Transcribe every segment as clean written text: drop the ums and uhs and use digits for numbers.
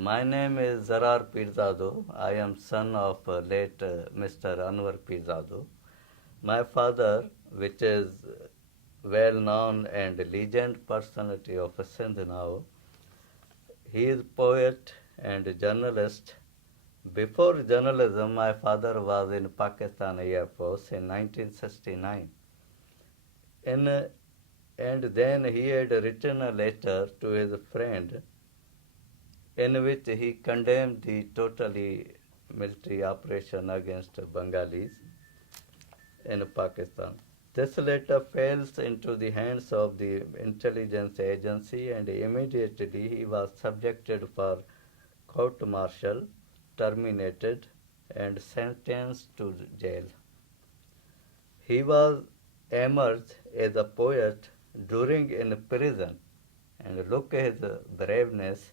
My name is Zarar Pirzado. I am son of late Mr. Anwar Pirzado. My father, which is well-known and legend personality of Sindh now, he is poet and journalist. Before journalism, my father was in Pakistan Air Force in 1969. In, and then he had written a letter to his friend in which he condemned the totally military operation against Bengalis in Pakistan. This letter falls into the hands of the intelligence agency and immediately he was subjected for court-martial, terminated and sentenced to jail. He was emerged as a poet during in prison and look at his braveness.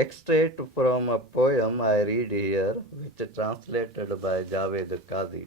Extract from a poem I read here, which is translated by Javed Qazi.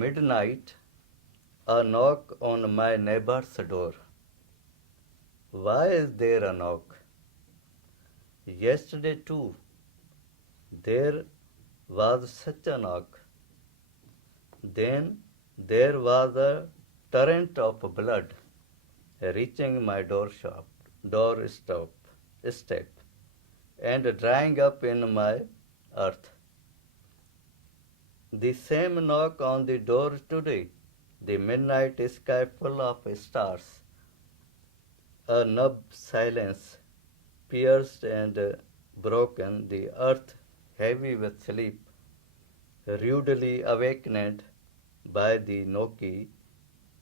Midnight, a knock on my neighbor's door. Why is there a knock? Yesterday too, there was such a knock. Then there was a torrent of blood reaching my doorstep, and drying up in my earth. The same knock on the door today, the midnight sky full of stars, a numb silence, pierced and broken, the earth heavy with sleep, rudely awakened by the knocky.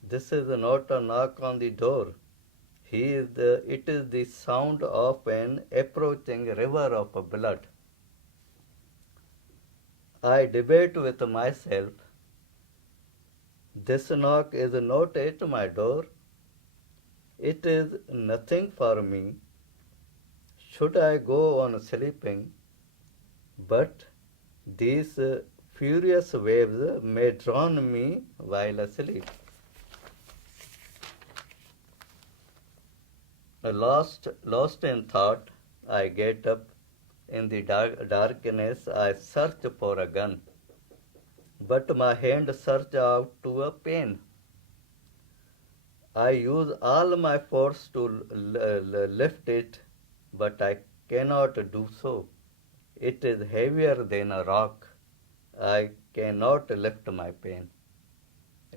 This is not a knock on the door. It is the sound of an approaching river of blood. I debate with myself. This knock is not at my door. It is nothing for me. Should I go on sleeping? But these furious waves may drown me while asleep. Lost in thought, I get up. In the darkness, I search for a gun. But my hand search out to a pen. I use all my force to lift it, but I cannot do so. It is heavier than a rock. I cannot lift my pen.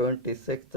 26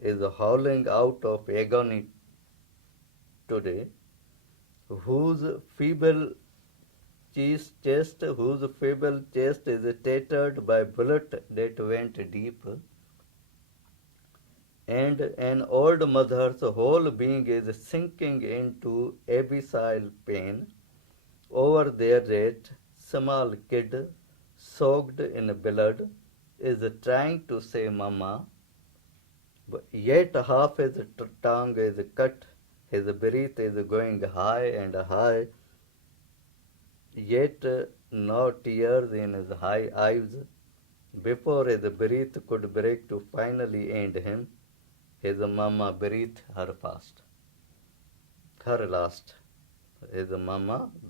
is howling out of agony today, whose feeble chest is tattered by bullet that went deep, and an old mother's whole being is sinking into abyssal pain over there. That small kid, soaked in blood, is trying to say mama, but yet half his tongue is cut, his breath is going high and high, yet no tears in his high eyes. Before his breath could break to finally end him, his mama breathed her last. His mama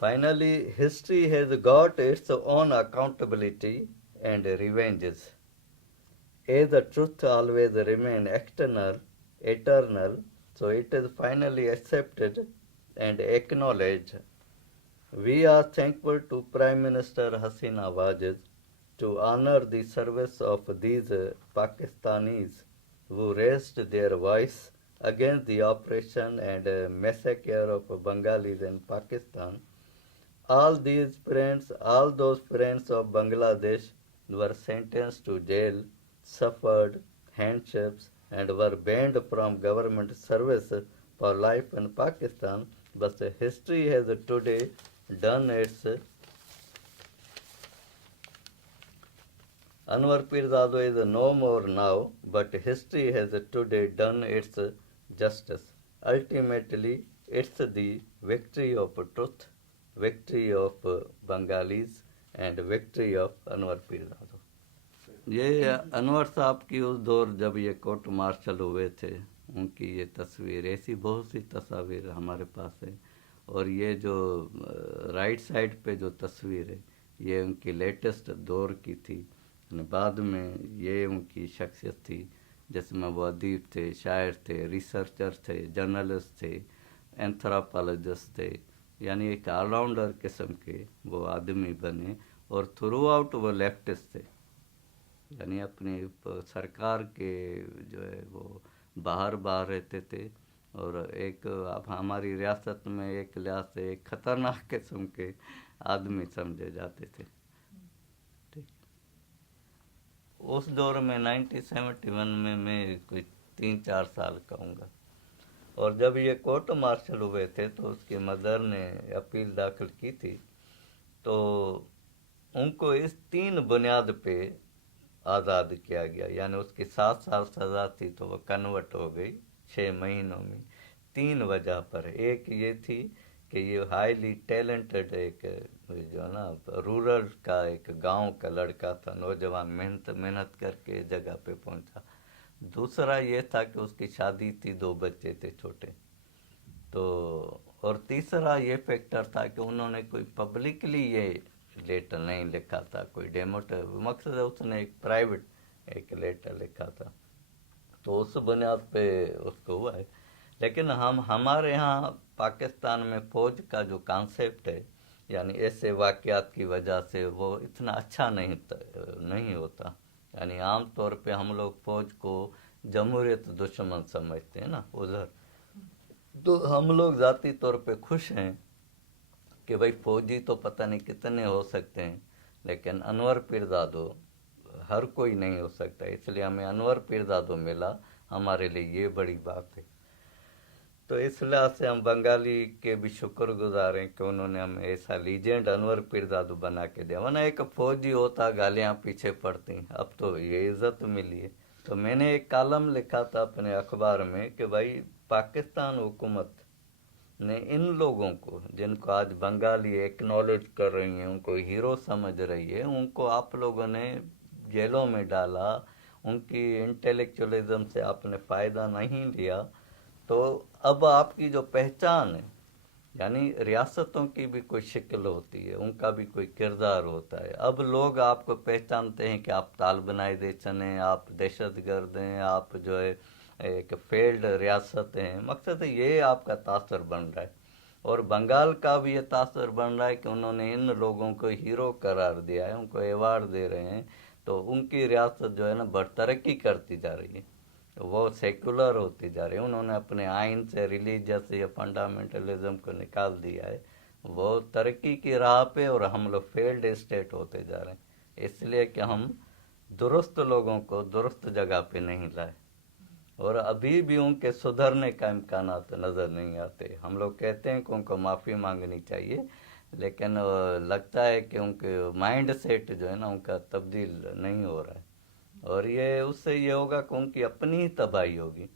Finally, history has got its own accountability and revenges. As the truth always remains eternal, so it is finally accepted and acknowledged. We are thankful to Prime Minister Hasina Wajid to honor the service of these Pakistanis who raised their voice against the oppression and massacre of Bengalis in Pakistan. All those friends of Bangladesh were sentenced to jail, suffered handships, and were banned from government service for life in Pakistan. But history has today done its Anwar Pirzado is no more now, but history has today done its justice. Ultimately, it's the victory of truth, victory of Bengalis, and victory of Anwar Pirzado. یہ انور صاحب کی اس دور جب یہ court martial ہوئے تھے ان کی یہ تصویر، ایسی بہت سی تصاویر ہمارے پاس ہے، اور یہ جو رائٹ سائڈ پہ جو تصویر ہے یہ ان کی لیٹسٹ دور کی تھی. بعد میں یہ ان کی شخصیت تھی جس میں وہ ادیب تھے، شاعر تھے، ریسرچر تھے، جرنلسٹ تھے، اینتھروپولوجسٹ تھے، یعنی ایک آل راؤنڈر قسم کے وہ آدمی بنے، اور تھرو آؤٹ وہ لیفٹسٹ تھے، یعنی اپنی سرکار کے جو ہے وہ باہر رہتے تھے، اور ایک اب ہماری ریاست میں ایک لحاظ سے ایک خطرناک قسم کے آدمی سمجھے جاتے تھے. اس دور میں 1971 میں کوئی 3-4 سال کا ہوں گا، اور جب یہ کورٹ مارشل ہوئے تھے تو اس کی مدر نے اپیل داخل کی تھی، تو ان کو اس 3 بنیاد پہ آزاد کیا گیا. یعنی اس کی 7 سال سزا تھی تو وہ کنورٹ ہو گئی 6 مہینوں میں. 3 وجہ پر. ایک یہ تھی کہ یہ ہائیلی ٹیلنٹڈ ایک جو ہے نا رورل کا ایک گاؤں کا لڑکا تھا، نوجوان، محنت کر کے جگہ پہ پہنچا. دوسرا یہ تھا کہ اس کی شادی تھی، 2 بچے تھے چھوٹے. تو اور تیسرا یہ فیکٹر تھا کہ انہوں نے کوئی پبلکلی یہ لیٹر نہیں لکھا تھا، کوئی مقصد ہے اس نے ایک پرائیویٹ ایک لیٹر لکھا تھا. تو اس بنیاد پہ اس کو ہوا ہے. لیکن ہمارے ہاں پاکستان میں فوج کا جو کانسیپٹ ہے، یعنی ایسے واقعات کی وجہ سے وہ اتنا اچھا نہیں ہوتا. یعنی عام طور پہ ہم لوگ فوج کو جمہوریت دشمن سمجھتے ہیں نا ادھر. تو ہم لوگ ذاتی طور پہ خوش ہیں کہ بھائی فوجی تو پتہ نہیں کتنے ہو سکتے ہیں، لیکن انور پیرزادو ہر کوئی نہیں ہو سکتا. اس لیے ہمیں انور پیرزادو ملا، ہمارے لیے یہ بڑی بات ہے. تو اس لحاظ سے ہم بنگالی کے بھی شکر گزار ہیں کہ انہوں نے ہمیں ایسا لیجنڈ انور پیرزادو بنا کے دیا. ورنہ ایک فوجی ہوتا گالیاں پیچھے پڑتی، اب تو یہ عزت ملی ہے. تو میں نے ایک کالم لکھا تھا اپنے اخبار میں کہ بھائی پاکستان حکومت نے ان لوگوں کو جن کو آج بنگالی ایکنالج کر رہی ہیں، ان کو ہیرو سمجھ رہی ہے، ان کو آپ لوگوں نے جیلوں میں ڈالا، ان کی انٹلیکچولیزم سے آپ نے فائدہ نہیں لیا. تو اب آپ کی جو پہچان ہے، یعنی ریاستوں کی بھی کوئی شکل ہوتی ہے، ان کا بھی کوئی کردار ہوتا ہے. اب لوگ آپ کو پہچانتے ہیں کہ آپ طالبان نیشن ہیں، آپ دہشت گرد ہیں، آپ جو ہے ایک فیلڈ ریاست ہیں. مقصد ہے یہ آپ کا تاثر بن رہا ہے، اور بنگال کا بھی یہ تاثر بن رہا ہے کہ انہوں نے ان لوگوں کو ہیرو قرار دیا ہے، ان کو ایوارڈ دے رہے ہیں. تو ان کی ریاست جو ہے نا بڑھ ترقی کرتی جا رہی ہے، وہ سیکولر ہوتی جا رہی ہے. انہوں نے اپنے آئین سے ریلیجس یا فنڈامنٹلزم کو نکال دیا ہے. وہ ترقی کی راہ پہ، اور ہم لوگ فیلڈ اسٹیٹ ہوتے جا رہے ہیں، اس لیے کہ ہم درست لوگوں کو درست جگہ پہ نہیں لائے، اور ابھی بھی ان کے سدھرنے کا امکانات نظر نہیں آتے. ہم لوگ کہتے ہیں کہ ان کو معافی مانگنی چاہیے، لیکن لگتا ہے کہ ان کے مائنڈ سیٹ جو ہے نا ان کا تبدیل نہیں ہو رہا ہے، اور یہ اس سے یہ ہوگا کہ ان کی اپنی ہی تباہی ہوگی.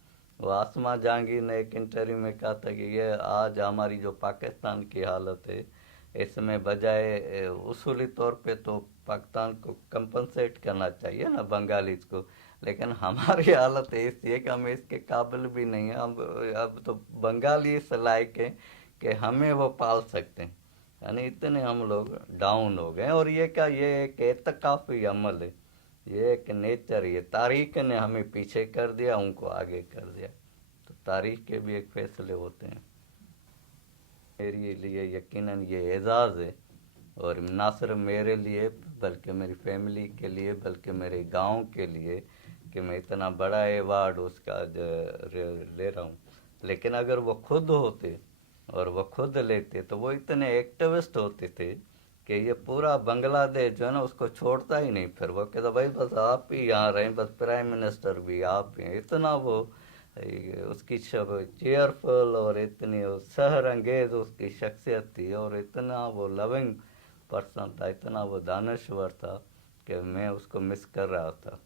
وہ آسما جہانگیر نے ایک انٹرویو میں کہا تھا کہ یہ آج ہماری جو پاکستان کی حالت ہے، اس میں بجائے اصولی طور پہ تو پاکستان کو کمپنسیٹ کرنا چاہیے نا بنگالیز کو، لیکن ہماری حالت ایسی ہے کہ ہم اس کے قابل بھی نہیں ہیں. اب تو بنگالی اس لائق ہیں کہ ہمیں وہ پال سکتے ہیں. یعنی اتنے ہم لوگ ڈاؤن ہو گئے. اور یہ کیا، یہ ایک اعتکافی عمل ہے، یہ ایک نیچر، یہ تاریخ نے ہمیں پیچھے کر دیا، ان کو آگے کر دیا. تو تاریخ کے بھی ایک فیصلے ہوتے ہیں. میرے لیے یقیناً یہ اعزاز ہے، اور نہ صرف میرے لیے بلکہ میری فیملی کے لیے، بلکہ میرے گاؤں کے لیے، کہ میں اتنا بڑا ایوارڈ اس کا لے رہا ہوں. لیکن اگر وہ خود ہوتے اور وہ خود لیتے تو وہ اتنے ایکٹیوسٹ ہوتے تھے کہ یہ پورا بنگلہ دیش جو ہے نا اس کو چھوڑتا ہی نہیں. پھر وہ کہتا بھائی بس آپ ہی یہاں رہیں، بس پرائم منسٹر بھی آپ ہی ہیں. اتنا وہ اس کی چیئرفل اور اتنی سحر انگیز اس کی شخصیت تھی، اور اتنا وہ لونگ پرسن تھا، اتنا وہ دانشور تھا کہ میں اس کو مس کر رہا تھا.